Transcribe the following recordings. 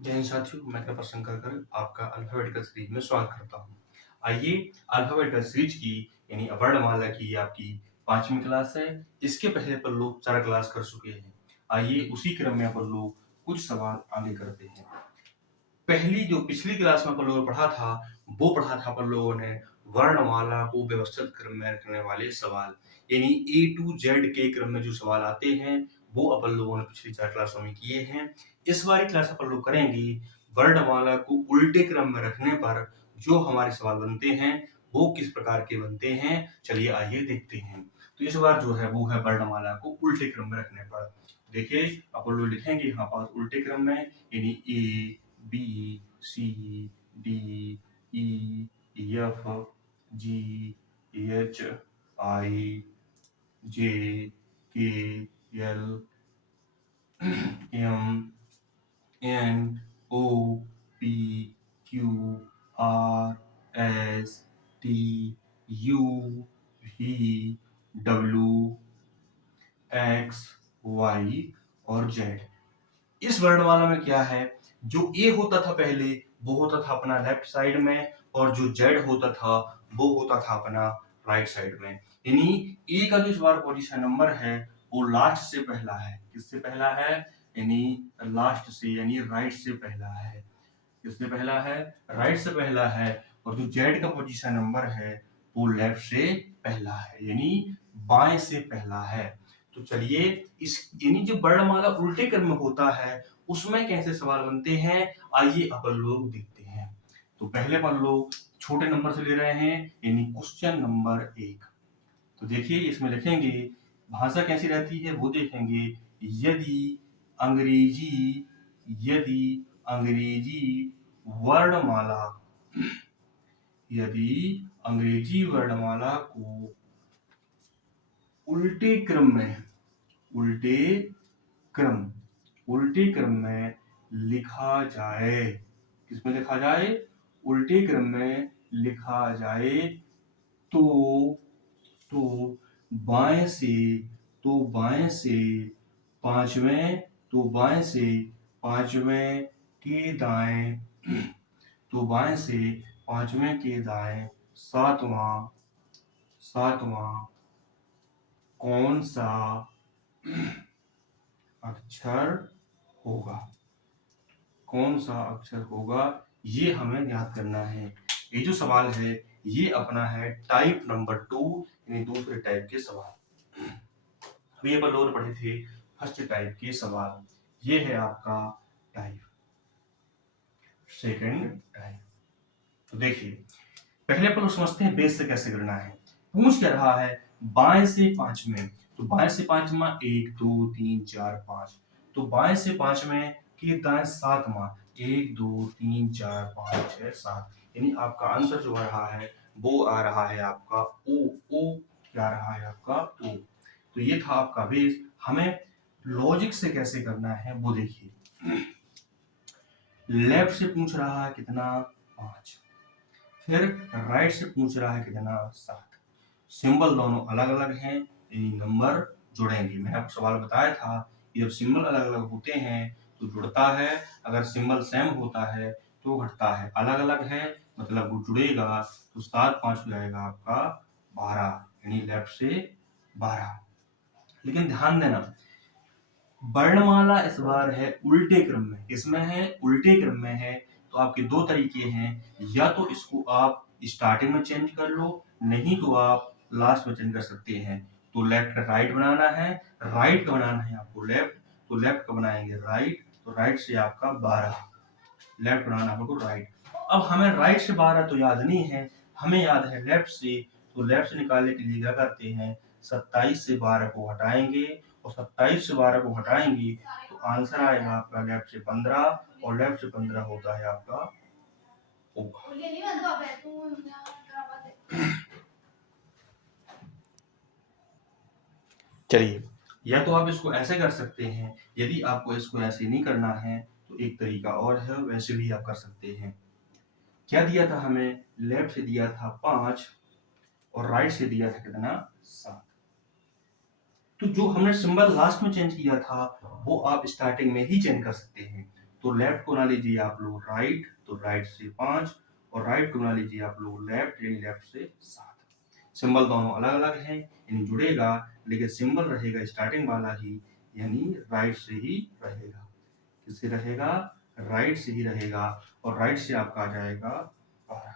जय हिंद साथियों, मैं कृपा शंकर कर आपका अल्फाबेटिकल सीरीज में स्वागत करता हूँ। आइए अल्फाबेटिकल सीरीज की यानी वर्णमाला की आपकी 5वीं क्लास है। इसके पहले पर लोग 4 क्लास कर चुके हैं। आइए उसी क्रम में अपन लोग कुछ सवाल आगे करते हैं। पहली जो पिछली क्लास में अपन लोगों ने पढ़ा था, वो पढ़ा था अपन लोगों ने वर्णमाला को व्यवस्थित क्रम में रखने वाले सवाल, यानी ए टू जेड के क्रम में जो सवाल आते हैं वो अपन लोगों ने पिछली 4 क्लासों में किए हैं। इस बारी क्लास अपन लोग करेंगे वर्णमाला को उल्टे क्रम में रखने पर जो हमारे सवाल बनते हैं वो किस प्रकार के बनते हैं। चलिए आइए देखते हैं। तो इस बार जो है वो है वर्णमाला को उल्टे क्रम में रखने पर। देखिए अपन लोग लिखेंगे यहाँ पास उल्टे क्रम में, यानी A B C D E F G H I J K L M N O P Q R S T U V W X Y और जेड। इस वर्णमाला में क्या है, जो ए होता था पहले वो होता था अपना लेफ्ट साइड में, और जो जेड होता था वो होता था अपना राइट साइड में। यानी ए का जो इस बार पोजीशन नंबर है वो लास्ट से पहला है। किससे पहला है? यानी लास्ट से, यानी राइट से पहला है। किससे पहला है? राइट से पहला है। और जो जेड का पोजीशन नंबर है वो लेफ्ट से पहला है, यानी बाएं से पहला है। तो चलिए इस यानी जो वर्णमाला उल्टे क्रम में होता है उसमें कैसे सवाल बनते हैं, आइए अपन लोग देखते हैं। तो पहले अपन लोग छोटे नंबर से ले रहे हैं, यानी क्वेश्चन नंबर 1। तो देखिए इसमें लिखेंगे भाषा कैसी रहती है वो देखेंगे। यदि अंग्रेजी यदि अंग्रेजी वर्णमाला यदि अंग्रेजी वर्णमाला को उल्टे क्रम में उल्टे क्रम उल्टे क्रम में लिखा जाए। किसमें लिखा जाए? उल्टे क्रम में लिखा जाए तो तो बाएं से बाएं से पांचवें के दाएं बाएं से पांचवें के दाएं सातवां कौन सा अक्षर होगा? कौन सा अक्षर होगा, ये हमें याद करना है। ये जो सवाल है ये अपना है टाइप नंबर 2, यानी दूसरे टाइप के सवाल। अभी अपन लोग पढ़े थे फर्स्ट टाइप के सवाल, ये है आपका टाइप सेकंड टाइप। तो देखिए पहले अपन लोग समझते हैं बेस से कैसे करना है। पूछ क्या रहा है? बाएं से पांचवें, तो बाएं से पांचवा 1 2 3 4 5, तो बाएं से पांचवें के दाएं सातवां 1 2 3 4 5 6 7, यानी आपका आंसर जो आ रहा है वो आ रहा है आपका ओ क्या आ रहा है आपका ओ। तो ये था आपका बेस। हमें लॉजिक से कैसे करना है वो देखिए। लेफ्ट से पूछ रहा है कितना? 5। फिर राइट से पूछ रहा है कितना? 7। सिंबल दोनों अलग अलग हैं, यानी नंबर जुड़ेंगे। मैंने आपको सवाल बताया था कि जब सिंबल अलग अलग होते हैं तो जुड़ता है, अगर सिंबल सेम होता है तो घटता है। अलग अलग है मतलब वो जुड़ेगा, तो 7 5 हो जाएगा आपका 12, यानी लेफ्ट से 12। लेकिन ध्यान देना वर्णमाला इस बार है उल्टे क्रम में। इसमें है उल्टे क्रम में है, तो आपके दो तरीके हैं, या तो इसको आप स्टार्टिंग में चेंज कर लो, नहीं तो आप लास्ट में चेंज कर सकते हैं। तो लेफ्ट का राइट बनाना है, राइट का बनाना है आपको लेफ्ट, तो लेफ्ट का बनाएंगे राइट, तो राइट से आपका 12, लेफ्ट बनाना आपको राइट। अब हमें राइट से 12 तो याद नहीं है, हमें याद है लेफ्ट से, तो लेफ्ट से निकालने के लिए क्या करते हैं? 27 से 12 को हटाएंगे, और 27 से 12 को हटाएंगे तो आंसर आएगा आपका लेफ्ट से 15, और लेफ्ट से 15 होता है आपका होगा। चलिए या तो आप इसको ऐसे कर सकते हैं, यदि आपको इसको ऐसे नहीं करना है तो एक तरीका और है, वैसे भी आप कर सकते हैं। क्या दिया था हमें? लेफ्ट से दिया था 5 और राइट से दिया था कितना? 7। तो जो हमने सिंबल लास्ट में चेंज किया था वो आप स्टार्टिंग में ही चेंज कर सकते हैं। तो लेफ्ट को बना लीजिए आप लोग राइट, तो राइट से 5, और राइट को बना लीजिए आप लोग लेफ्ट, यानी लेफ्ट से 7। सिंबल दोनों अलग अलग हैं, यानी जुड़ेगा, लेकिन सिंबल रहेगा स्टार्टिंग वाला ही, यानी राइट से ही रहेगा। किससे रहेगा? राइट से ही रहेगा, और राइट से आपका आ जाएगा 12।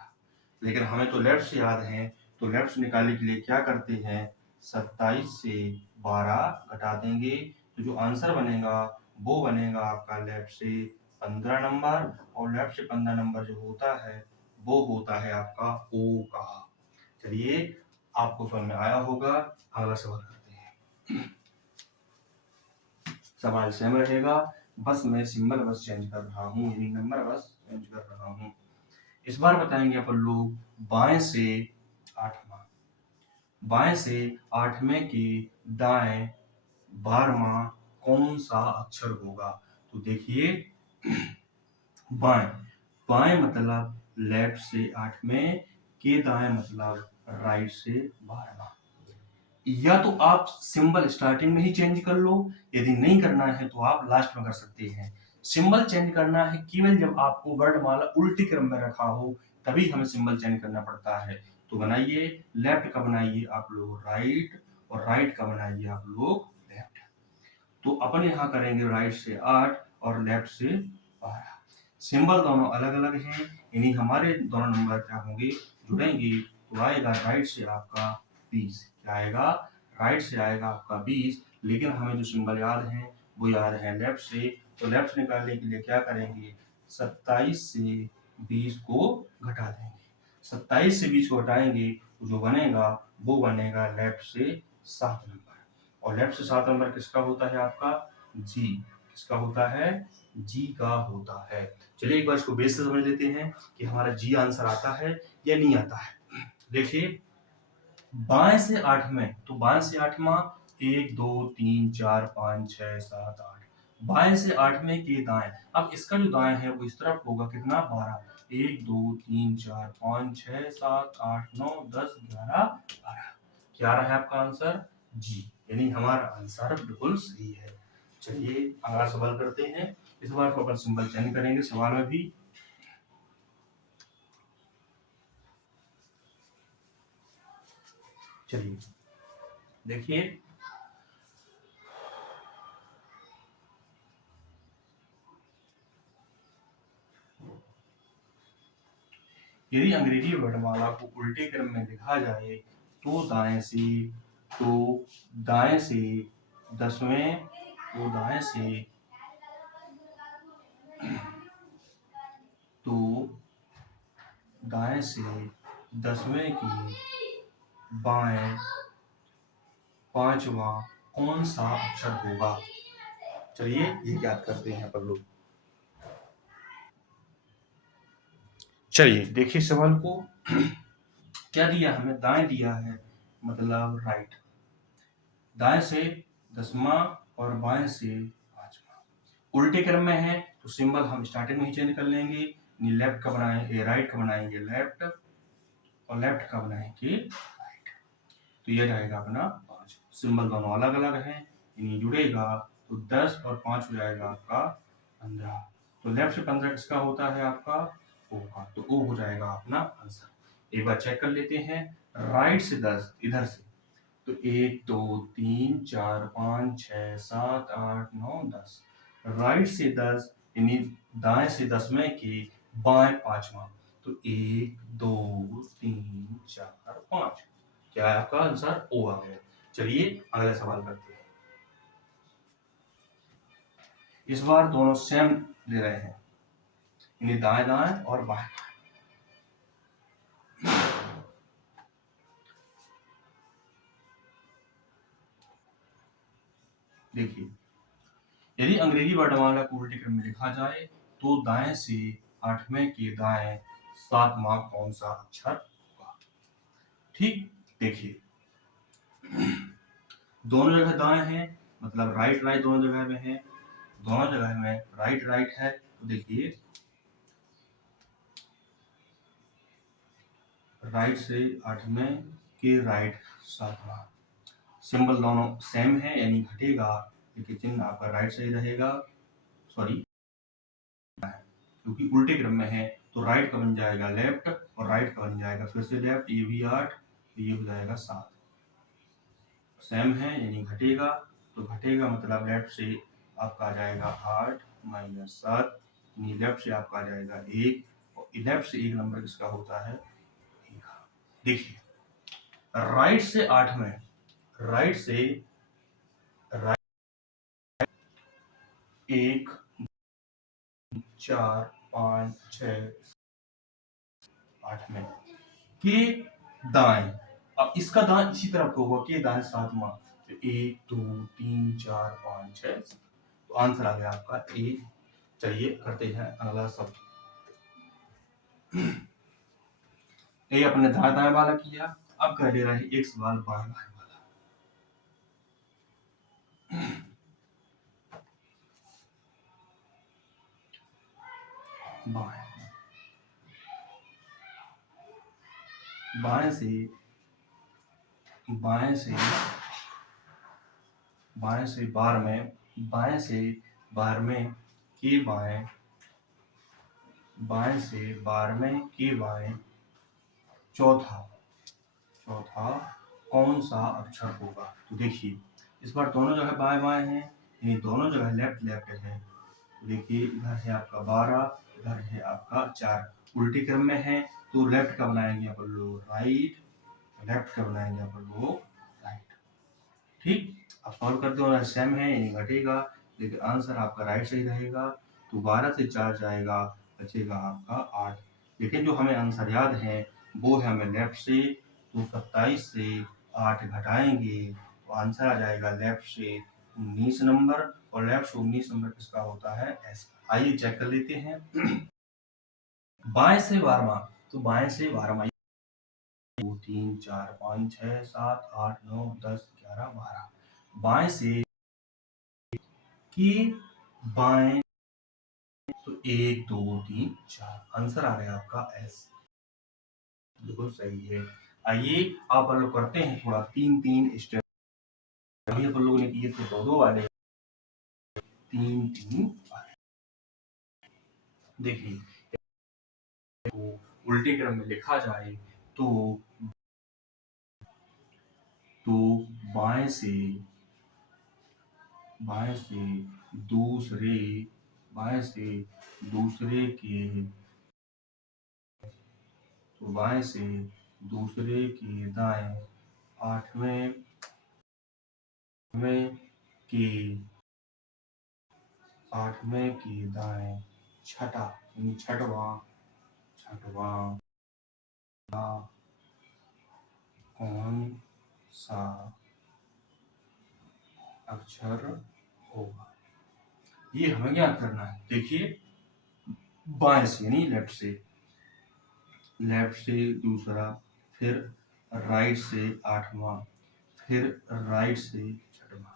लेकिन हमें तो लेफ्ट से याद है, तो लेफ्ट से निकालने के लिए क्या करते हैं, 27 से 12 घटा देंगे, तो जो आंसर बनेगा वो बनेगा आपका लेफ्ट से 15 नंबर, और लेफ्ट से 15 नंबर जो होता है वो होता है आपका ओ का। चलिए, आपको समझ में आया होगा। अगला सवाल करते हैं। सवाल सेम रहेगा, बस मैं सिंबल बस चेंज कर रहा हूँ, यानी नंबर बस चेंज कर रहा हूँ। इस बार बताएंगे अपन लोग बाएं से 8वां। बाएं से 8वें के दाएं 12वां कौन सा अक्षर होगा? तो देखिए, बाएं, बाएं मतलब लेफ्ट से 8वें, के दाएं मतलब राइट से 12वां। या तो आप सिंबल स्टार्टिंग में ही चेंज कर लो, यदि नहीं करना है तो आप लास्ट में कर सकते हैं। सिंबल चेंज करना है केवल जब आपको वर्णमाला उल्टी क्रम में रखा हो, तभी हमें सिंबल चेंज करना पड़ता है। तो बनाइए, लेफ्ट का बनाइए आप लोग राइट, और राइट का बनाइए आप लोग लेफ्ट। तो अपन यहाँ करेंगे राइट से 8 और लेफ्ट से 12। सिंबल दोनों अलग अलग हैं, यानी हमारे दोनों नंबर क्या होंगे, जुड़ेंगे, तो आएगा राइट से आपका 20। क्या आएगा? राइट से आएगा आपका 20, लेकिन हमें जो सिंबल याद है वो याद है लेफ्ट से। तो लेफ्ट निकालने के लिए क्या करेंगे, 27 से 20 को घटा देंगे। 27 से 20 को घटाएंगे तो जो बनेगा वो बनेगा लेफ्ट से 7 नंबर। और लेफ्ट से 7 नंबर किसका होता है आपका? जी। किसका होता है? जी का होता है। चलिए एक बार इसको बेस से समझ लेते हैं कि हमारा जी आंसर आता है या नहीं आता है। देखिए, बाएं से 8वें, तो बाएं से 8वां 1 2 3 4 5 6 7 8। बाएं से 8वें के दाएं, अब इसका जो दाएं है वो इस तरफ होगा, कितना? 12। 1 2 3 4 5 6 7 8 9 10 11 12। क्या रहा है आपका आंसर? जी, यानी हमारा आंसर बिल्कुल सही है। चलिए अगला सवाल करते हैं। इस बार को अपन सिंबल चेंज करेंगे सवाल में भी। चलिए देखिए, यदि अंग्रेजी वर्णमाला को उल्टे क्रम में लिखा जाए तो तो दाएं से 10वें, तो दाएं से तो दाएं से 10वें की बाएं 5वां कौन सा अक्षर होगा? चलिए ये याद करते हैं अपन लोग। चलिए देखिए सवाल को। क्या दिया हमें? दाएं दिया है, मतलब राइट। दाएं से 10वां और बाएं से 5वां उल्टे क्रम में है, तो सिंबल हम स्टार्टिंग में ही चेंज कर लेंगे। लेफ्ट का बनाएंगे राइट का बनाएंगे लेफ्ट, और लेफ्ट का बनाएंगे राइट। तो ये रहेगा अपना 5। सिंबल दोनों अलग अलग हैं, इन्हें जुड़ेगा, तो 10 और 5 हो जाएगा आपका 15। तो लेफ्ट से 15 किसका होता है? आपका ओ का। तो ओ हो जाएगा अपना आंसर। एक बार चेक कर लेते हैं। राइट से 10 इधर से, तो 1 2 3 4 5 6 7 8 9 10। राइट से 10, यानी दाएं से 10वें के बाएं 5वां, तो 1 2 3 4 5। क्या है आपका आंसर? ओ आ गया। चलिए अगला सवाल करते हैं। इस बार दोनों सेम दे रहे हैं, यानी दाएं दाएं और बाएं। देखिए, यदि अंग्रेजी वर्णमाला को उल्टे क्रम में लिखा जाए तो दाएं से 8वें के दाएं 7वां कौन सा अक्षर होगा? ठीक, देखिए, दोनों जगह दाएं हैं, मतलब राइट राइट दोनों जगह में है। दोनों जगह में राइट राइट है, तो देखिए राइट से 8वें के राइट 7वां। सिंबल दोनों सेम है, यानी घटेगा, लेकिन चिन्ह आपका राइट से ही रहेगा। सॉरी, क्योंकि उल्टे क्रम में है तो राइट का बन जाएगा लेफ्ट और राइट का बन जाएगा फिर से लेफ्ट, ये भी 8, ये हो जाएगा 7। सेम है यानी घटेगा, तो घटेगा मतलब लेफ्ट से आपका आ जाएगा 8 माइनस 7, यानी लेफ्ट से आपका आ जाएगा 1, और लेफ्ट से 1 नंबर किसका होता है 1। देखिए राइट से 8 में, राइट से राइट 1 4 5 6 8 में के दाएं, अब इसका दाएं इसी तरफ को होगा के दाएं 7वां, तो 1 2 3 4 5 6, तो आंसर आ गया आपका ए। चलिए करते हैं अगला शब्द। ए अपने दाएं दाएं वाला किया, अब कर ले रहे हैं एक सवाल बाएं बाएं वाला। बाएं बाएं से बाएं से बाएं से 12 बाएं से 12 के बाएं, बाएं से 12 के बाएं चौथा चौथा कौन सा अक्षर होगा। तो देखिए इस बार दोनों जगह बाएं बाएं हैं, यानी दोनों जगह लेफ्ट लेफ्ट है। देखिए इधर है आपका 12, इधर है आपका 4, उल्टे क्रम में है तो लेफ्ट का बनाएंगे अपन लोग राइट, लेफ्ट का बनाएंगे अपन लोग राइट। ठीक, अब सॉल्व करते हो सेम है यानी घटेगा, लेकिन आंसर आपका राइट सही रहेगा। तो 12 से 4 जाएगा, बचेगा आपका 8। लेकिन जो हमें आंसर याद है वो है हमें लेफ्ट से, तो 27 से 8 घटाएंगे तो आंसर आ जाएगा लेफ्ट से 19 नंबर, और लेफ्ट से 19 नंबर किसका होता है एस। आइए चेक कर लेते हैं। बाएं से 12वां, तो बाएं से 12वां 2 3 4 5 6 7 8 9 10 11 12, बाएं से के बाएं, तो 1 2 3 4 आंसर आ गया आपका एस। बिल्कुल सही है। आइए आप लोग करते हैं थोड़ा 3 स्टेप, अभी अपन लोगों ने किए थे 2 वाले, 3 वाले। देखिए तो उल्टे क्रम में लिखा जाए तो तो बाएं से बाएं से दूसरे बाएं से दूसरे के, तो बाएं से दूसरे के दाएं 8वें के 8वें के दाएं छठा यानी छठवां छठवां कौन सा अक्षर होगा, ये हमें ज्ञात करना है। देखिए बाएं से यानी लेफ्ट से दूसरा, फिर राइट से 8वां, फिर राइट से छठवां।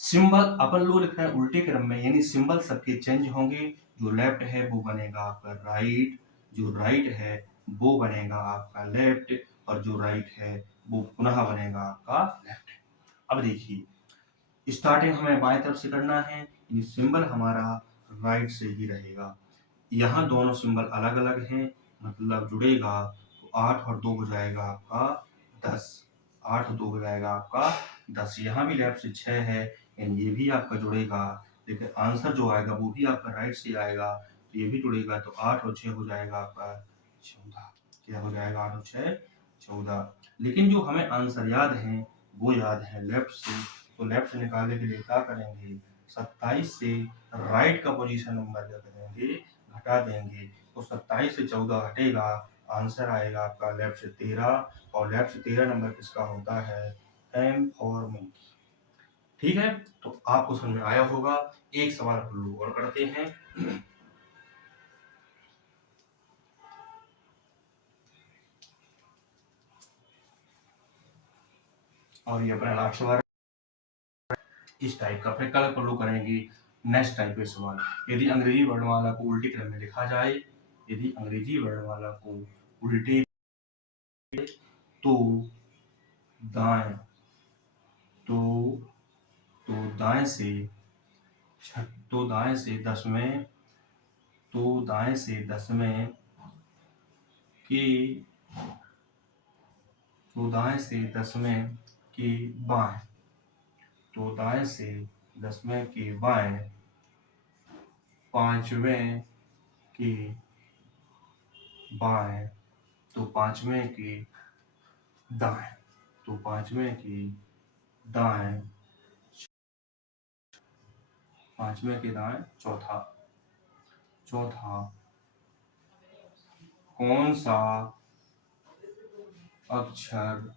सिंबल अपन लोग लिख रहे हैं उल्टे क्रम में, यानी सिंबल सबके चेंज होंगे। जो लेफ्ट है वो बनेगा आपका राइट, जो राइट है वो बनेगा आपका लेफ्ट, और जो राइट है वो पुनः बनेगा आपका लेफ्ट। अब देखिए स्टार्टिंग हमें बाएं तरफ से करना है, यानी सिंबल हमारा राइट से ही रहेगा। यहाँ दोनों सिंबल अलग अलग हैं, मतलब जुड़ेगा तो 8 और 2 हो जाएगा आपका 10, 8 और 2 हो जाएगा आपका 10। यहाँ भी लेफ्ट से 6 है, यानी ये भी आपका जुड़ेगा, लेकिन आंसर जो आएगा वो भी आपका राइट से आएगा, तो ये भी जुड़ेगा, तो 8 और 6 हो जाएगा आपका 14। क्या हो जाएगा 8 और 6 14। लेकिन जो हमें आंसर याद है वो याद है लेफ्ट से, तो लेफ्ट से निकालने के लिए क्या करेंगे, 27 से राइट का पोजीशन नंबर क्या करेंगे घटा देंगे, तो 27 से 14 घटेगा, आंसर आएगा आपका लेफ्ट से 13, और लेफ्ट से 13 नंबर किसका होता है एम और मंकी। ठीक है, तो आपको समझ में आया होगा। एक सवाल हम लोग और करते हैं। और ये अपना लास्ट सवाल इस टाइप का, फिर कल पर लोग करेंगे नेक्स्ट टाइप के सवाल। यदि अंग्रेजी वर्णमाला को उल्टे क्रम में लिखा जाए, यदि अंग्रेजी वर्णमाला को उल्टे तो दाएं तो तो दाएं से 10वें तो दाएं से 10वें के तो दाएं से 10वें के बाएं, तो दाएं से 10वें के बाएं, 5वें के बाएं, तो 5वें के दाएं, तो 5वें के दाएं, 5वें के दाएं, चौथा कौन सा अक्षर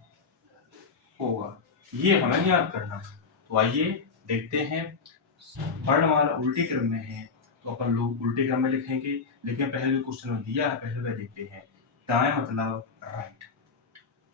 होगा, ये हमें याद करना है। तो आइए देखते हैं। वर्ण हमारा उल्टे क्रम में है, तो अपन लोग उल्टे क्रम में लिखेंगे, लेकिन पहले जो क्वेश्चन में दिया है पहले वह देखते हैं। दाएं मतलब राइट,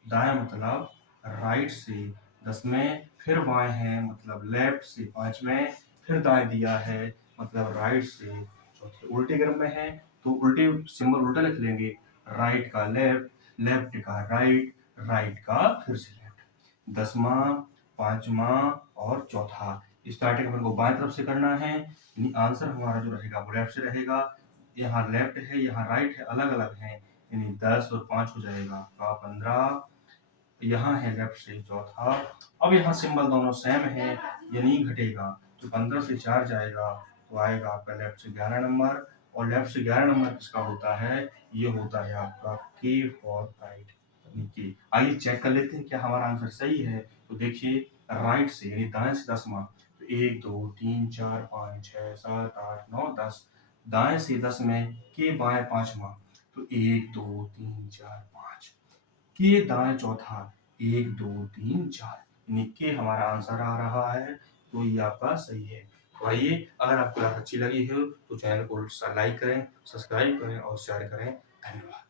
दाएं मतलब राइट से 10वें, फिर बाएं है मतलब लेफ्ट से 5वें, फिर दाएं दिया है मतलब राइट से चौथे। उल्टे क्रम में है तो उल्टे सिंबल उल्टा लिख लेंगे, राइट का लेफ्ट, लेफ्ट का राइट, राइट का फिर से लेफ्ट। 10वां, 5वां और चौथा। स्टार्टिंग अपन को बाएं तरफ से करना है, यानी आंसर हमारा जो रहेगा वो लेफ्ट से रहेगा। यहाँ लेफ्ट है, यहाँ राइट है, अलग अलग है, यानी 10 और 5 हो जाएगा आपका 15। यहाँ है लेफ्ट से चौथा। अब यहाँ सिंबल दोनों सेम है, यानी घटेगा, तो 15 से 4 जाएगा तो आएगा आपका लेफ्ट से 11 नंबर। और लेफ्ट से 11 नंबर किसका होता है, ये होता है आपका के फॉर राइट, यानी के। आइए चेक कर लेते हैं क्या हमारा आंसर सही है। तो देखिए राइट से यानी दाएं से 10वां, तो 1 2 3 4 5 6 7 8 9 10। दाएं से 10 में के बाएं 5वां, तो 1 2 3 4 5। के दाएं चौथा, 1 2 3 4, यानी के हमारा आंसर आ रहा है, तो ये आपका सही है। तो आइए, अगर आपको क्लास अच्छी लगी हो तो चैनल को लाइक करें, सब्सक्राइब करें और शेयर करें। धन्यवाद।